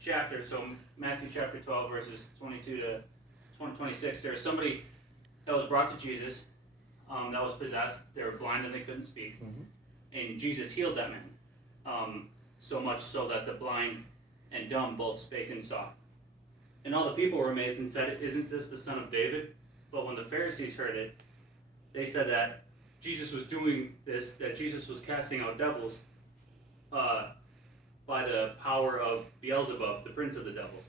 chapter, so Matthew chapter 12, verses 22 to 26, there was somebody that was brought to Jesus that was possessed. They were blind and they couldn't speak. And Jesus healed that man. So much so that the blind and dumb both spake and saw. And all the people were amazed and said, "Isn't this the son of David?" But when the Pharisees heard it, they said that Jesus was doing this, that Jesus was casting out devils by the power of Beelzebub, the prince of the devils.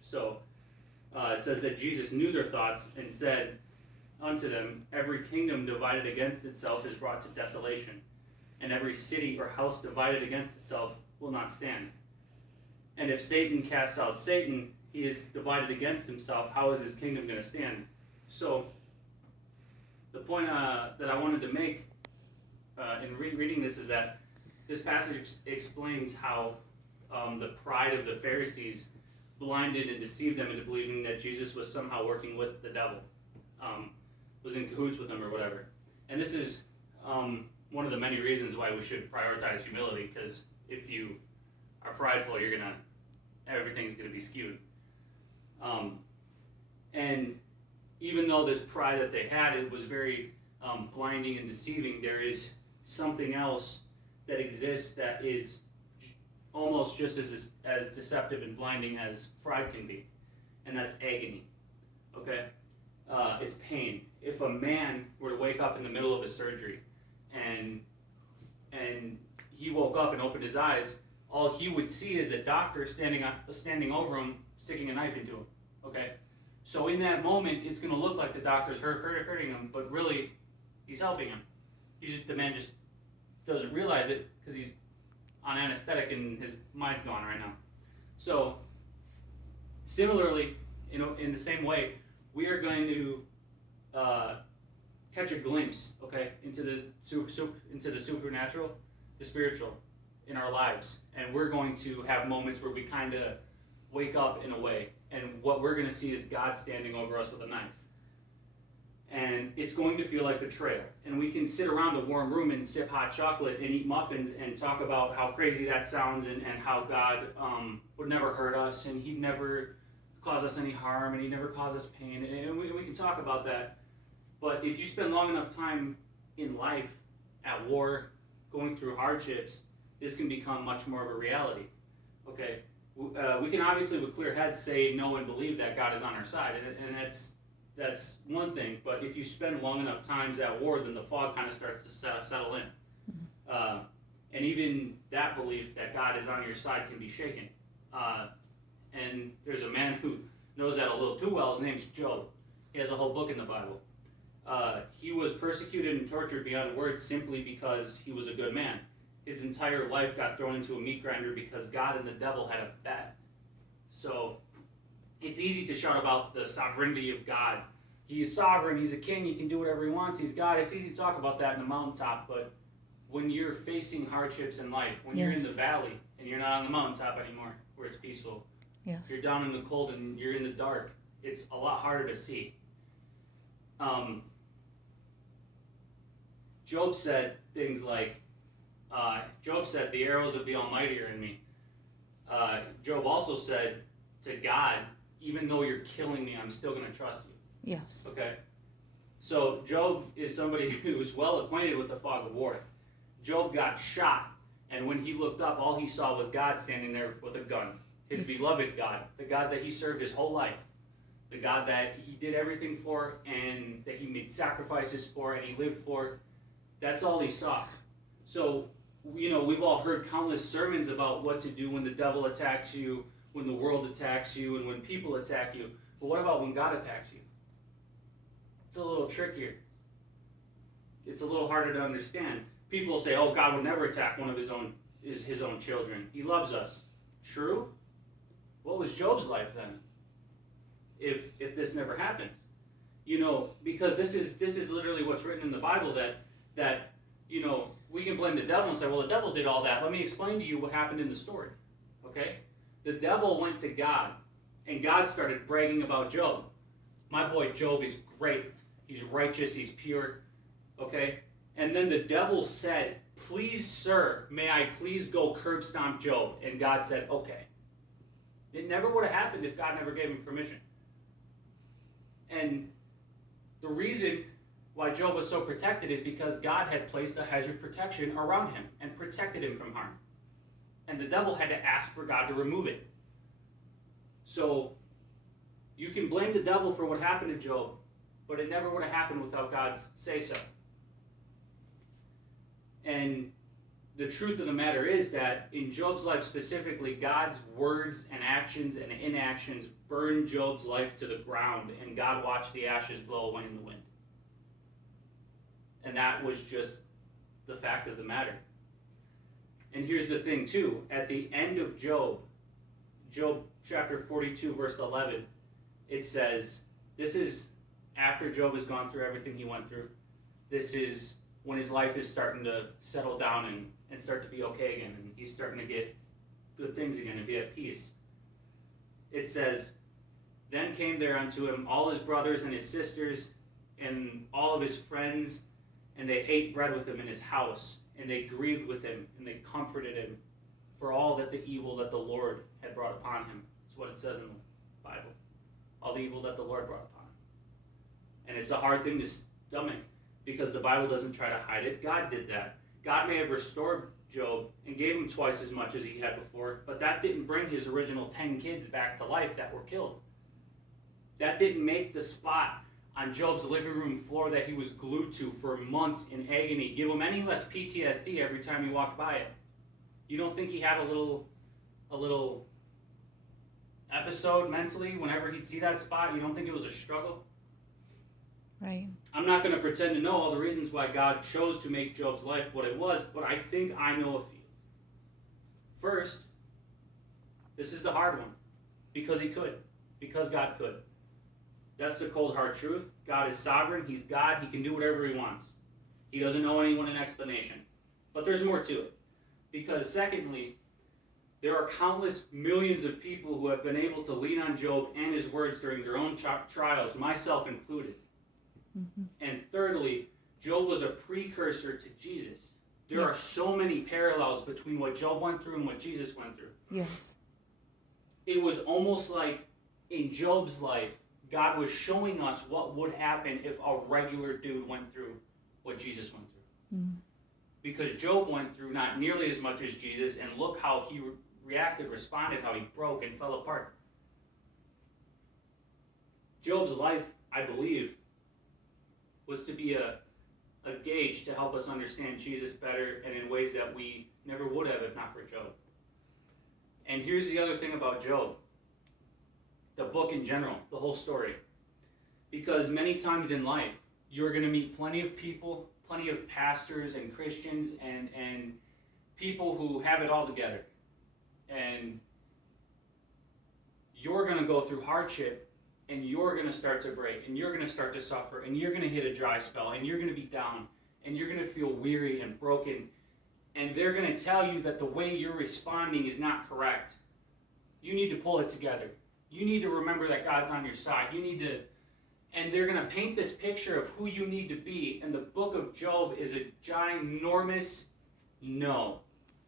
So it says that Jesus knew their thoughts and said unto them, "Every kingdom divided against itself is brought to desolation, and every city or house divided against itself will not stand. And if Satan casts out Satan, he is divided against himself. How is his kingdom going to stand?" So the point that I wanted to make in reading this is that this passage explains how the pride of the Pharisees blinded and deceived them into believing that Jesus was somehow working with the devil, was in cahoots with him or whatever. And this is one of the many reasons why we should prioritize humility, because if you are prideful, everything's going to be skewed. And even though this pride that they had, it was very blinding and deceiving, there is something else that exists that is almost just as deceptive and blinding as pride can be, and that's agony. Okay? It's pain. If a man were to wake up in the middle of a surgery and he woke up and opened his eyes, all he would see is a doctor standing over him, sticking a knife into him. Okay? So in that moment, it's going to look like the doctor's hurting him, but really, he's helping him. The man just doesn't realize it because he's on anesthetic and his mind's gone right now. So similarly, in the same way, we are going to catch a glimpse, okay, into the supernatural, the spiritual, in our lives, and we're going to have moments where we kind of wake up in a way, and what we're going to see is God standing over us with a knife. And it's going to feel like betrayal. And we can sit around a warm room and sip hot chocolate and eat muffins and talk about how crazy that sounds and how God would never hurt us and he'd never cause us any harm and he'd never cause us pain. And we can talk about that. But if you spend long enough time in life, at war, going through hardships, this can become much more of a reality. Okay? We can obviously with clear heads say no and believe that God is on our side, and that's one thing, but if you spend long enough times at war, then the fog kind of starts to settle in. And even that belief that God is on your side can be shaken. And there's a man who knows that a little too well. His name's Job. He has a whole book in the Bible. He was persecuted and tortured beyond words simply because he was a good man. His entire life got thrown into a meat grinder because God and the devil had a bet. So it's easy to shout about the sovereignty of God. He's sovereign, he's a king, he can do whatever he wants, he's God. It's easy to talk about that in the mountaintop, but when you're facing hardships in life, when you're in the valley and you're not on the mountaintop anymore where it's peaceful, you're down in the cold and you're in the dark, it's a lot harder to see. Job said things like, the arrows of the Almighty are in me. Job also said to God, even though you're killing me, I'm still going to trust you. Yes. Okay? So Job is somebody who is well acquainted with the fog of war. Job got shot, and when he looked up, all he saw was God standing there with a gun. His beloved God, the God that he served his whole life, the God that he did everything for and that he made sacrifices for and he lived for. That's all he saw. So, we've all heard countless sermons about what to do when the devil attacks you, when the world attacks you, and when people attack you. But what about when God attacks you? It's a little trickier. It's a little harder to understand. People say, "Oh, God would never attack one of his own children. He loves us." True? What was Job's life then? If this never happens, because this is literally what's written in the Bible that we can blame the devil and say, "Well, the devil did all that." Let me explain to you what happened in the story. Okay? The devil went to God, and God started bragging about Job. My boy Job is great. He's righteous. He's pure. Okay? And then the devil said, "Please, sir, may I please go curb stomp Job?" And God said, "Okay." It never would have happened if God never gave him permission. And the reason why Job was so protected is because God had placed a hedge of protection around him and protected him from harm. And the devil had to ask for God to remove it. So you can blame the devil for what happened to Job, but it never would have happened without God's say-so. And the truth of the matter is that in Job's life specifically, God's words and actions and inactions burned Job's life to the ground, and God watched the ashes blow away in the wind. And that was just the fact of the matter. And here's the thing too, at the end of Job chapter 42 verse 11, it says, this is after Job has gone through everything he went through. This is when his life is starting to settle down and start to be okay again, and he's starting to get good things again and be at peace. It says, then came there unto him all his brothers and his sisters and all of his friends, and they ate bread with him in his house, and they grieved with him, and they comforted him for all that the evil that the Lord had brought upon him. That's what it says in the Bible. All the evil that the Lord brought upon him. And it's a hard thing to stomach, because the Bible doesn't try to hide it. God did that. God may have restored Job and gave him twice as much as he had before, but that didn't bring his original 10 kids back to life that were killed. That didn't make the spot on Job's living room floor that he was glued to for months in agony give him any less PTSD every time he walked by it. You don't think he had a little episode mentally whenever he'd see that spot? You don't think it was a struggle? Right. I'm not going to pretend to know all the reasons why God chose to make Job's life what it was, but I think I know a few. First, this is the hard one. Because he could. Because God could. That's the cold hard truth. God is sovereign. He's God. He can do whatever he wants. He doesn't owe anyone an explanation. But there's more to it. Because secondly, there are countless millions of people who have been able to lean on Job and his words during their own trials, myself included. Mm-hmm. And thirdly, Job was a precursor to Jesus. There are so many parallels between what Job went through and what Jesus went through. Yes. It was almost like in Job's life, God was showing us what would happen if a regular dude went through what Jesus went through. Mm. Because Job went through not nearly as much as Jesus, and look how he reacted, responded, how he broke and fell apart. Job's life, I believe, was to be a gauge to help us understand Jesus better and in ways that we never would have if not for Job. And here's the other thing about Job. The book in general, the whole story. Because many times in life, you're going to meet plenty of people, plenty of pastors and Christians and people who have it all together. And you're going to go through hardship, and you're going to start to break, and you're going to start to suffer, and you're going to hit a dry spell, and you're going to be down, and you're going to feel weary and broken. And they're going to tell you that the way you're responding is not correct. You need to pull it together. You need to remember that God's on your side. And they're going to paint this picture of who you need to be. And the book of Job is a ginormous no.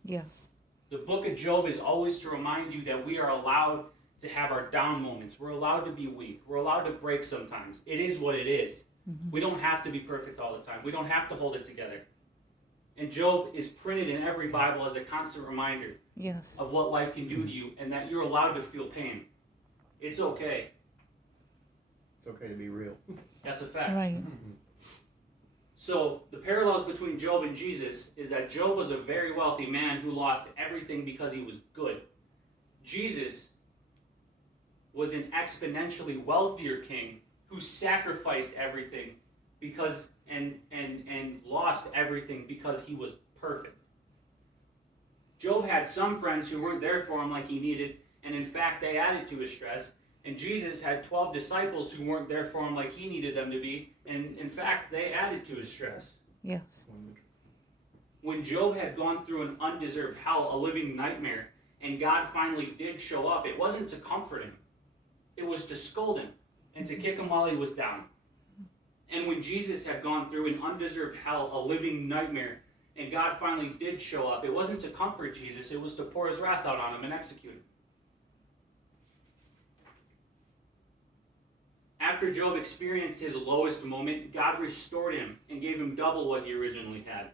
Yes. The book of Job is always to remind you that we are allowed to have our down moments. We're allowed to be weak. We're allowed to break sometimes. It is what it is. Mm-hmm. We don't have to be perfect all the time. We don't have to hold it together. And Job is printed in every Bible as a constant reminder of what life can do to you, and that you're allowed to feel pain. It's okay. It's okay to be real. That's a fact. Right. So the parallels between Job and Jesus is that Job was a very wealthy man who lost everything because he was good. Jesus was an exponentially wealthier king who sacrificed everything because and lost everything because he was perfect. Job had some friends who weren't there for him like he needed, and in fact they added to his stress. And Jesus had 12 disciples who weren't there for him like he needed them to be, and in fact they added to his stress. Yes. When Job had gone through an undeserved hell, a living nightmare, and God finally did show up, it wasn't to comfort him. It was to scold him and to kick him while he was down. And when Jesus had gone through an undeserved hell, a living nightmare, and God finally did show up, it wasn't to comfort Jesus, it was to pour his wrath out on him and execute him. After Job experienced his lowest moment, God restored him and gave him double what he originally had.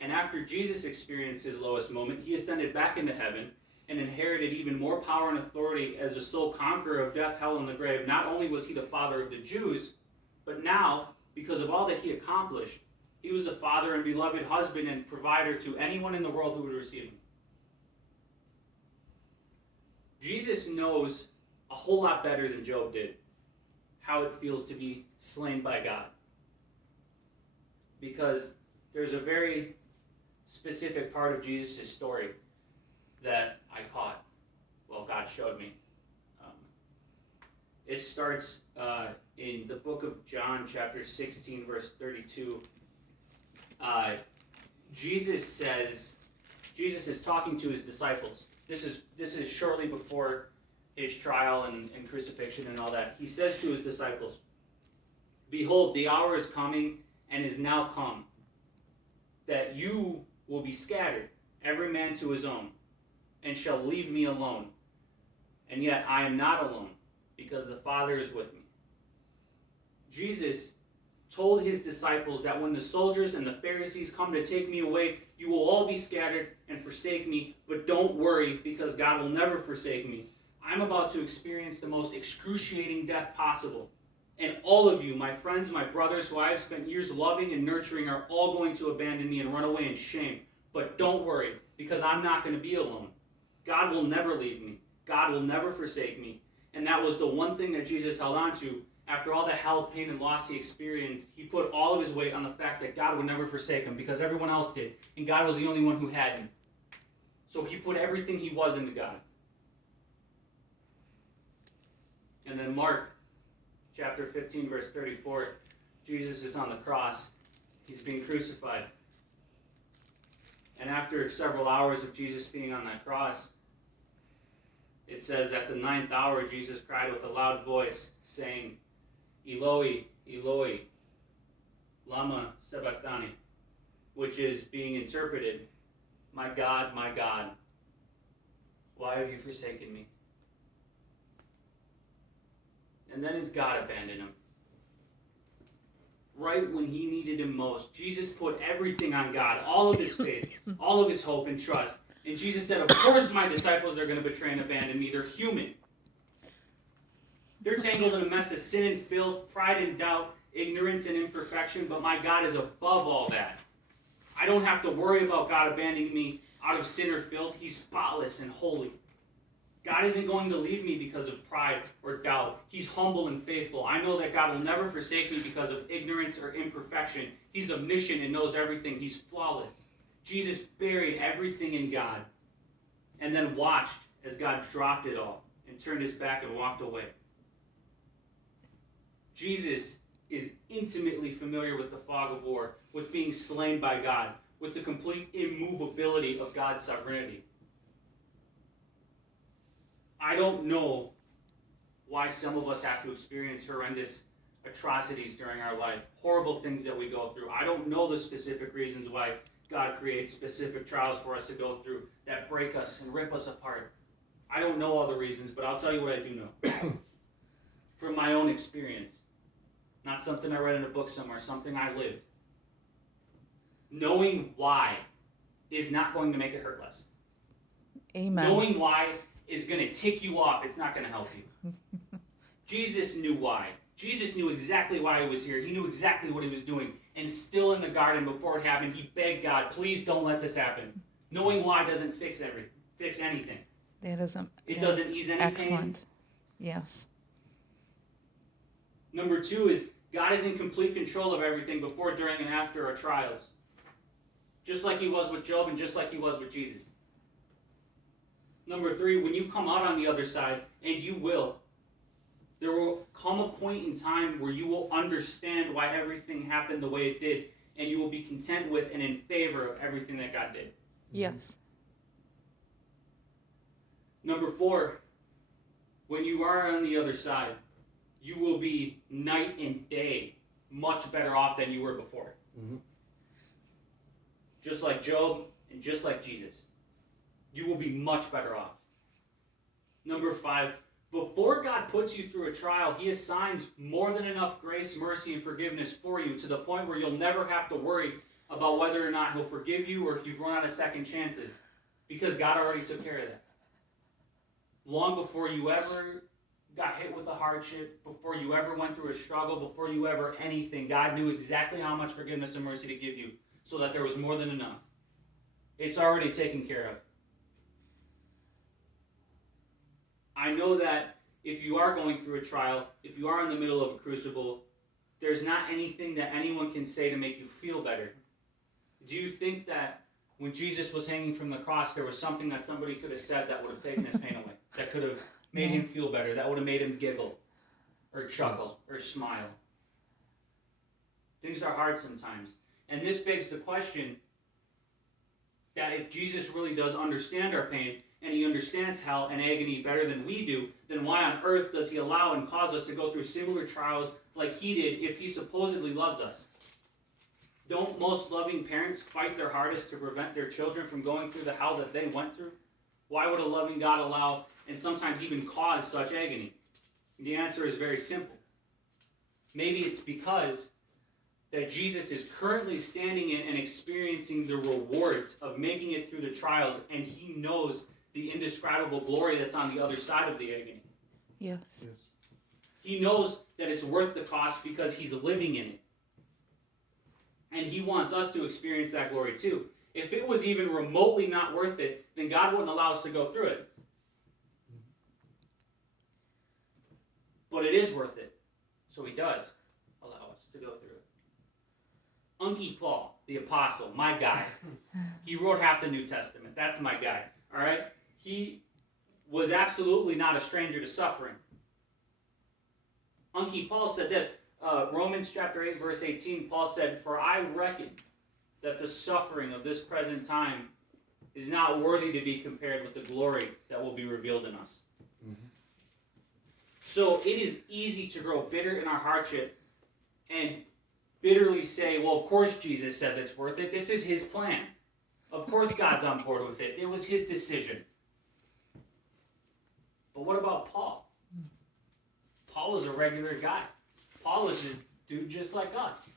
And after Jesus experienced his lowest moment, he ascended back into heaven and inherited even more power and authority as the sole conqueror of death, hell, and the grave. Not only was he the father of the Jews, but now, because of all that he accomplished, he was the father and beloved husband and provider to anyone in the world who would receive him. Jesus knows a whole lot better than Job did how it feels to be slain by God. Because there's a very specific part of Jesus' story that I caught. Well, God showed me. It starts in the book of John, chapter 16, verse 32. Jesus is talking to his disciples. This is shortly before his trial and crucifixion and all that. He says to his disciples, "Behold, the hour is coming and is now come, that you will be scattered, every man to his own, and shall leave me alone. And yet I am not alone, because the Father is with me." Jesus told his disciples that when the soldiers and the Pharisees come to take me away, you will all be scattered and forsake me, but don't worry, because God will never forsake me. I'm about to experience the most excruciating death possible. And all of you, my friends, my brothers, who I have spent years loving and nurturing, are all going to abandon me and run away in shame. But don't worry, because I'm not going to be alone. God will never leave me. God will never forsake me. And that was the one thing that Jesus held on to. After all the hell, pain, and loss he experienced, he put all of his weight on the fact that God would never forsake him, because everyone else did. And God was the only one who had him. So he put everything he was into God. And then Mark, chapter 15, verse 34, Jesus is on the cross. He's being crucified. And after several hours of Jesus being on that cross, it says, at the 9th hour, Jesus cried with a loud voice, saying, "Eloi, Eloi, lama sabachthani," which is being interpreted, my God, why have you forsaken me?" And then his God abandoned him. Right when he needed him most, Jesus put everything on God, all of his faith, all of his hope and trust. And Jesus said, of course my disciples are going to betray and abandon me. They're human. They're tangled in a mess of sin and filth, pride and doubt, ignorance and imperfection, but my God is above all that. I don't have to worry about God abandoning me out of sin or filth. He's spotless and holy. God isn't going to leave me because of pride or doubt. He's humble and faithful. I know that God will never forsake me because of ignorance or imperfection. He's omniscient and knows everything. He's flawless. Jesus buried everything in God and then watched as God dropped it all and turned his back and walked away. Jesus is intimately familiar with the fog of war, with being slain by God, with the complete immovability of God's sovereignty. I don't know why some of us have to experience horrendous atrocities during our life, horrible things that we go through. I don't know the specific reasons why God creates specific trials for us to go through that break us and rip us apart. I don't know all the reasons, but I'll tell you what I do know. From my own experience. Not something I read in a book somewhere, something I lived. Knowing why is not going to make it hurt less. Amen. Knowing why is going to tick you off. It's not going to help you. Jesus knew why. Jesus knew exactly why he was here. He knew exactly what he was doing. And still in the garden before it happened, he begged God, please don't let this happen. Knowing why doesn't fix anything. It doesn't ease any pain. Excellent. Yes. Number 2 is God is in complete control of everything before, during, and after our trials. Just like he was with Job and just like he was with Jesus. Number 3, when you come out on the other side, and you will, there will come a point in time where you will understand why everything happened the way it did, and you will be content with and in favor of everything that God did. Yes. Number 4, when you are on the other side, you will be night and day much better off than you were before. Mm-hmm. Just like Job and just like Jesus. You will be much better off. Number 5, Before God puts you through a trial, he assigns more than enough grace, mercy, and forgiveness for you to the point where you'll never have to worry about whether or not he'll forgive you or if you've run out of second chances, because God already took care of that. Long before you ever got hit with a hardship, before you ever went through a struggle, before you ever anything, God knew exactly how much forgiveness and mercy to give you so that there was more than enough. It's already taken care of. I know that if you are going through a trial, if you are in the middle of a crucible, there's not anything that anyone can say to make you feel better. Do you think that when Jesus was hanging from the cross, there was something that somebody could have said that would have taken his pain away, that could have made him feel better, that would have made him giggle or chuckle or smile? Things are hard sometimes. And this begs the question that if Jesus really does understand our pain, and he understands hell and agony better than we do, then why on earth does he allow and cause us to go through similar trials like he did if he supposedly loves us? Don't most loving parents fight their hardest to prevent their children from going through the hell that they went through? Why would a loving God allow and sometimes even cause such agony? The answer is very simple. Maybe it's because that Jesus is currently standing in and experiencing the rewards of making it through the trials, and he knows the indescribable glory that's on the other side of the agony. Yes. He knows that it's worth the cost because he's living in it. And he wants us to experience that glory too. If it was even remotely not worth it, then God wouldn't allow us to go through it. But it is worth it. So he does allow us to go through it. Unky Paul, the apostle, my guy. He wrote half the New Testament. That's my guy. All right? He was absolutely not a stranger to suffering. Unky Paul said this, Romans chapter 8, verse 18, Paul said, "For I reckon that the suffering of this present time is not worthy to be compared with the glory that will be revealed in us." Mm-hmm. So it is easy to grow bitter in our hardship and bitterly say, well, of course Jesus says it's worth it. This is his plan. Of course God's on board with it. It was his decision. But what about Paul? Paul was a regular guy. Paul was a dude just like us.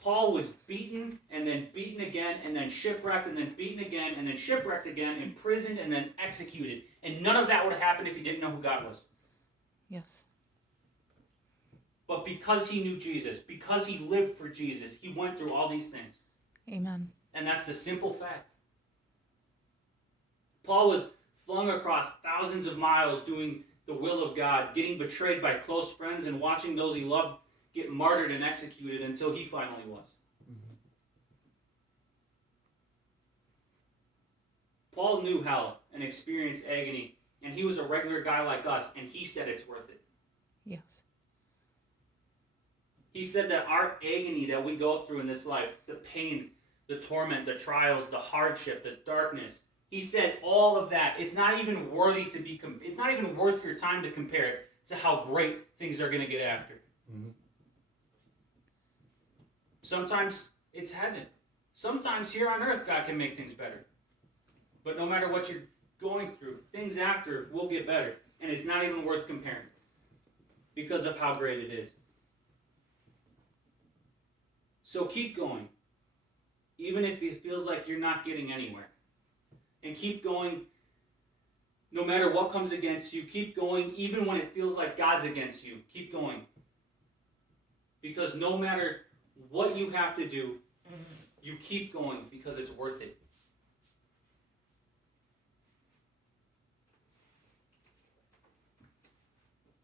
Paul was beaten and then beaten again and then shipwrecked and then beaten again and then shipwrecked again, imprisoned and then executed. And none of that would have happened if he didn't know who God was. Yes. But because he knew Jesus, because he lived for Jesus, he went through all these things. Amen. And that's the simple fact. Paul was flung across thousands of miles doing the will of God, getting betrayed by close friends and watching those he loved get martyred and executed until he finally was. Mm-hmm. Paul knew hell and experienced agony, and he was a regular guy like us, and he said it's worth it. Yes. He said that our agony that we go through in this life, the pain, the torment, the trials, the hardship, the darkness, he said all of that, it's not even worthy to be, it's not even worth your time to compare it to how great things are going to get after. Mm-hmm. Sometimes it's heaven. Sometimes here on earth God can make things better. But no matter what you're going through, things after will get better. And it's not even worth comparing because of how great it is. So keep going, even if it feels like you're not getting anywhere. And keep going no matter what comes against you. Keep going even when it feels like God's against you. Keep going. Because no matter what you have to do, you keep going because it's worth it.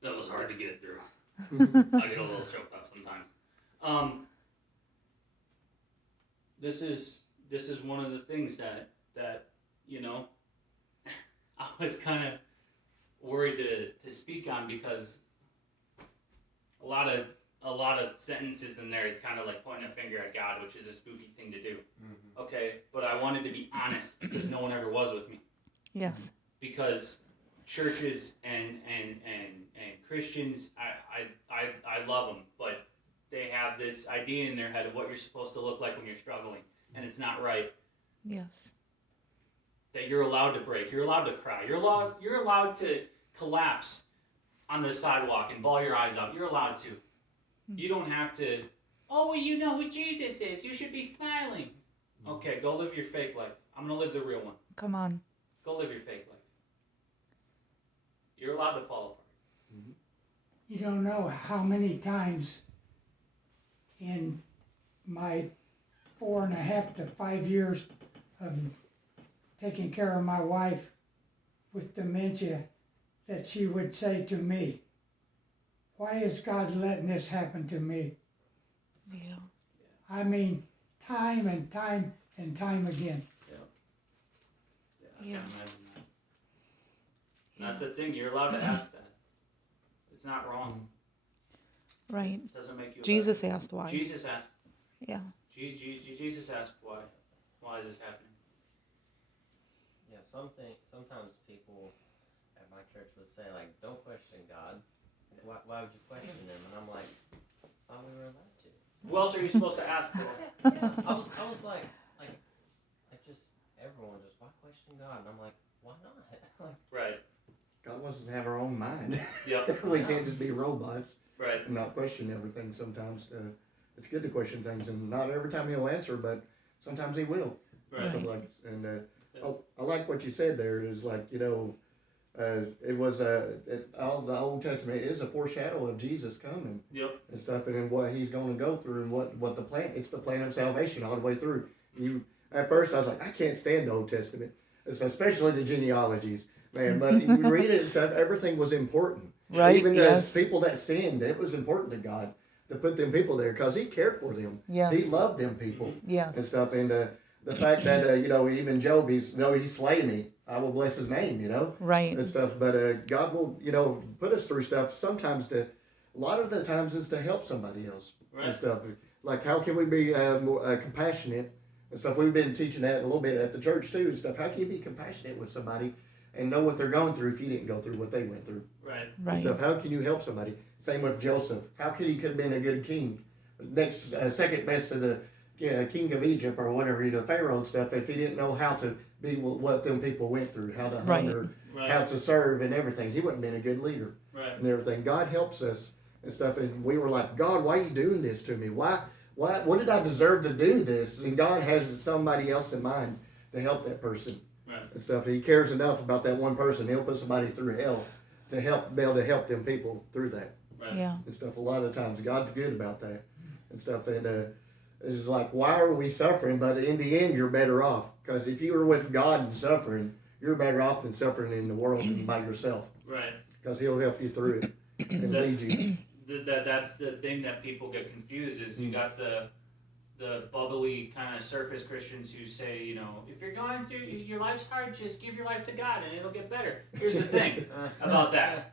That was hard to get through. I get a little choked up sometimes. This is one of the things that you know, I was kind of worried to speak on because a lot of sentences in there is kind of like pointing a finger at God, which is a spooky thing to do. Mm-hmm. Okay, but I wanted to be honest because no one ever was with me. Yes. Because churches and Christians, I love them, but they have this idea in their head of what you're supposed to look like when you're struggling, and it's not right. Yes. That you're allowed to break, you're allowed to cry, you're allowed collapse on the sidewalk and bawl your eyes out. You're allowed to. You don't have to, oh, well, you know who Jesus is. You should be smiling. Okay, go live your fake life. I'm going to live the real one. Come on. Go live your fake life. You're allowed to fall apart. You don't know how many times in my 4.5 to 5 years of taking care of my wife with dementia that she would say to me, "Why is God letting this happen to me?" Yeah. I mean, time and time and time again. I Yeah. can't imagine that. That's the thing. You're allowed to ask that. It's not wrong. Right. It doesn't make you. Jesus asked why. Jesus asked. Yeah. Jesus asked why. Why is this happening? Yeah, sometimes people at my church would say, like, don't question God. Why would you question him? And I'm like, oh, we were allowed to. Who else are you supposed to ask for? Yeah, I was like, just everyone just, why question God? And I'm like, why not? Like, Right. God wants us to have our own mind. Yep. We can't just be robots Right. and not question everything sometimes. It's good to question things, and not every time he'll answer, but sometimes he will. Right. Stuff like, and I like what you said there. Is like, you know, it was all the Old Testament is a foreshadow of Jesus coming Yep. and stuff, and then what he's going to go through, and what the plan. It's the plan of salvation all the way through. You at first I was like, I can't stand the Old Testament, especially the genealogies, man. But you read it and stuff, everything was important. Right. Even Yes. the people that sinned, it was important to God to put them people there because he cared for them. Yes. He loved them people and Yes. stuff. And the fact that, you know, even Job, though he slay me, I will bless his name, you know, Right. and stuff. But God will, you know, put us through stuff sometimes a lot of the times is to help somebody else and Right. stuff. Like, how can we be more compassionate and stuff? We've been teaching that a little bit at the church too and stuff. How can you be compassionate with somebody and know what they're going through if you didn't go through what they went through? Right. And Right. stuff. How can you help somebody? Same with Joseph. How could he could have been a good king? Next, second best to the king of Egypt or whatever, you know, Pharaoh and stuff, if he didn't know how to be what them people went through, how to Right. hunger, Right. how to serve and everything. He wouldn't have been a good leader Right. and everything. God helps us and stuff. And we were like, God, why are you doing this to me? Why, what did I deserve to do this? And God has somebody else in mind to help that person. Right. And stuff. He cares enough about that one person. He'll put somebody through hell to be able to help them people through that Right. Yeah. and stuff. A lot of times, God's good about that and stuff. And it's just like, why are we suffering? But in the end, you're better off because if you were with God and suffering, you're better off than suffering in the world and by yourself Right. because He'll help you through it and lead you. That's the thing that people get confused is you got the bubbly kind of surface Christians who say, you know, if you're going through your life's hard, just give your life to God and it'll get better. Here's the thing about that.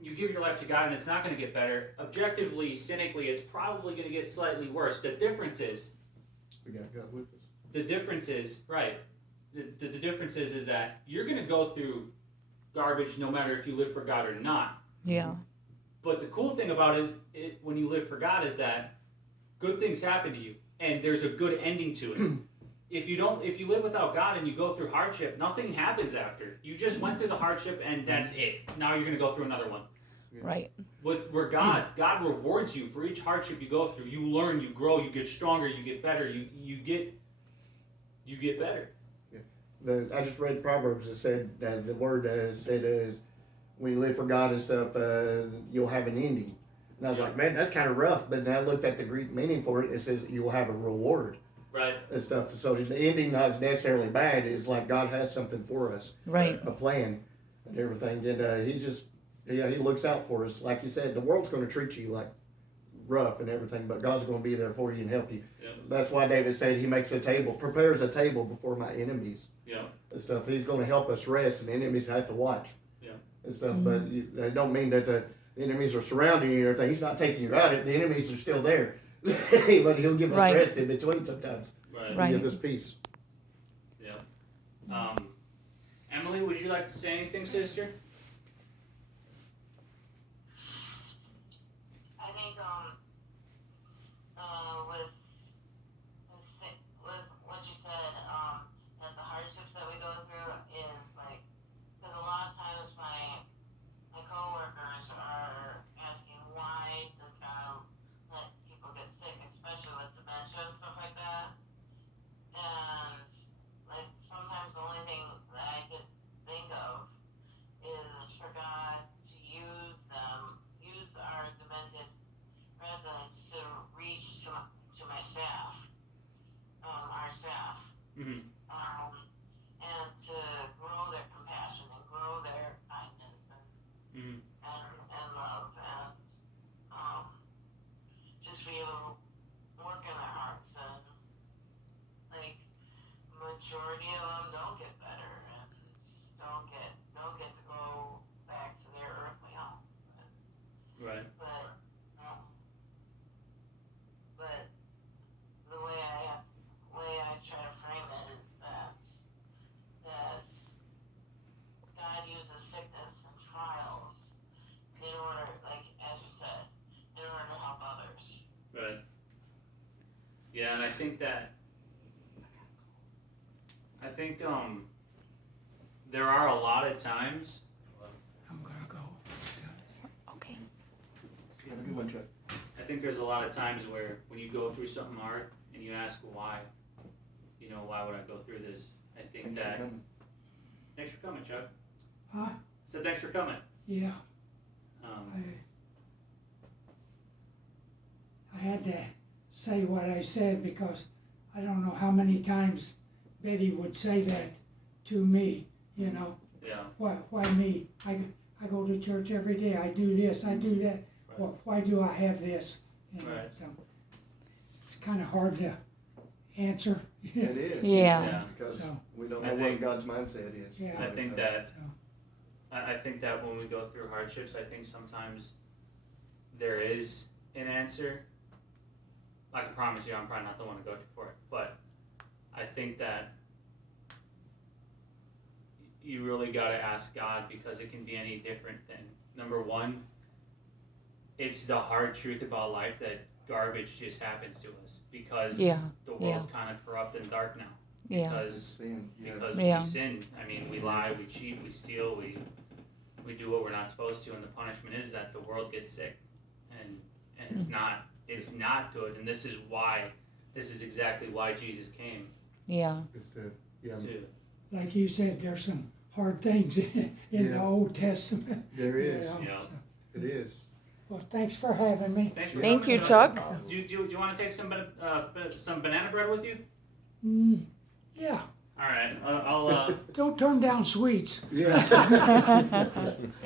You give your life to God and it's not going to get better. Objectively, cynically, it's probably going to get slightly worse. The difference is, We got God with us. the difference is that you're going to go through garbage no matter if you live for God or not. Yeah. But the cool thing about it when you live for God is that good things happen to you, and there's a good ending to it. If you live without God and you go through hardship, nothing happens after. You just went through the hardship, and that's it. Now you're going to go through another one. Right. Where God rewards you for each hardship you go through. You learn, you grow, you get stronger, you get better. You get better. I just read Proverbs that said that the word said when you live for God and stuff, you'll have an ending. And I was like, man, that's kind of rough. But then I looked at the Greek meaning for it. It says you will have a reward Right. and stuff. So the ending not necessarily bad. It's like God has something for us, Right. a plan and everything. And he looks out for us. Like you said, the world's going to treat you like rough and everything, but God's going to be there for you and help you. Yep. That's why David said he prepares a table before my enemies. Yeah. And stuff. He's going to help us rest, and the enemies have to watch. Yeah. And stuff. But that don't mean that the enemies are surrounding you and everything. He's not taking you out. The enemies are still there. But he'll give us Right. rest in between sometimes. Right. Right. He'll give us peace. Yeah. Emily, would you like to say anything, sister? I think with what you said, that the hardships that we go through is like, because a lot of times to my staff, our staff, Mm-hmm. and to grow their compassion and grow their kindness Mm-hmm. and love and just for you to work in their hearts and like majority of them don't get better and don't get to go back to their earthly home. Right. But the way I try to frame it is that God uses sickness and trials in order, like as you said, in order to help others. Right. Yeah, and I think there are a lot of times. I'm gonna go. Okay. Have a good one, Chuck. I think there's a lot of times where when you go through something hard and you ask why, why would I go through this? I think Thanks for that. coming. Thanks for coming, Chuck. Huh? So thanks for coming. Yeah, Um, I had to say what I said because I don't know how many times Betty would say that to me, you know. yeah. Why me? I go to church every day, I do this, I do that. Right. Why do I have this? You know, Right. so it's kind of hard to answer. It is. Yeah. Because So, we don't I know think- what God's mindset is. Yeah. I think that so, I think that when we go through hardships, I think sometimes there is an answer. I can promise you, I'm probably not the one to go to for it, but I think that you really got to ask God because it can be any different than number one. It's the hard truth about life that garbage just happens to us because Yeah. the world's kind of corrupt and dark now. Yeah. Because Sin, yeah. Yeah. we sin. I mean, we lie, we cheat, we steal, we do what we're not supposed to, and the punishment is that the world gets sick, and it's not good. And this is exactly why Jesus came. Yeah. It's the, yeah, To, like you said, there's some hard things in the Yeah. Old Testament. there is. you know, Yeah. so. It is. Well, thanks for having me. thanks for Thank coming, you, Chuck. Do you want to take some banana bread with you? Yeah, All right, I'll don't turn down sweets. Yeah.